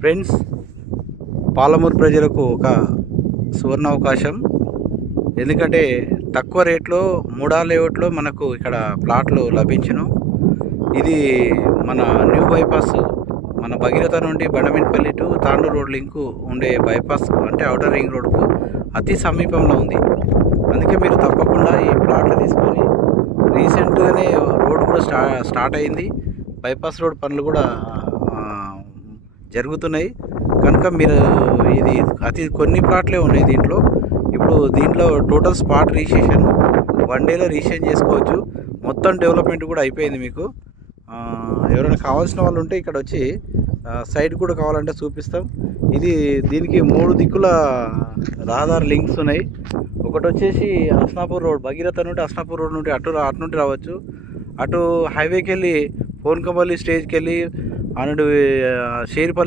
Friends, Palamuru ప్రజలకు ఒక సువర్ణ అవకాశం. ఎందుకంటే తక్కువ రేట్లో మూడా లేఅవుట్లో మనకు ఇక్కడ ప్లాట్లు లభించును. ఇది మన న్యూ బైపాస్, మన భగీరథ నుండి బండమిన్పల్లి టు తాండూరు రోడ్ లింకు ఉండే బైపాస్ అంటే ఔటర్ రింగ్ రోడ్కు అతి సమీపంలో ఉంది. అందుకే మీరు తప్పకుండా ఈ ప్లాట్లు తీసుకొని, రీసెంట్గానే రోడ్ కూడా స్టార్ట్ అయింది. బైపాస్ రోడ్ పనులు కూడా జరుగుతున్నాయి కనుక మీరు ఇది కొన్ని ప్లాట్లే ఉన్నాయి దీంట్లో. ఇప్పుడు దీంట్లో టోటల్ స్పాట్ రిజిస్ట్రేషన్ 1 డేలో రిజిస్ట్రేషన్ చేసుకోవచ్చు. మొత్తం డెవలప్మెంట్ కూడా అయిపోయింది. మీకు ఎవరైనా కావాల్సిన వాళ్ళు ఉంటే ఇక్కడ వచ్చి సైట్ కూడా కావాలంటే చూపిస్తాం. దీనికి 3 దిక్కుల రహదారి లింక్స్ ఉన్నాయి. ఒకటి వచ్చేసి హస్నాపూర్ రోడ్, భగీరథ నుండి హస్నాపూర్ రోడ్ నుండి అటు నుండి రావచ్చు. అటు హైవేకి వెళ్ళి ఫోన్కంపల్లి స్టేజ్కి వెళ్ళి అటు షేర్పల్లి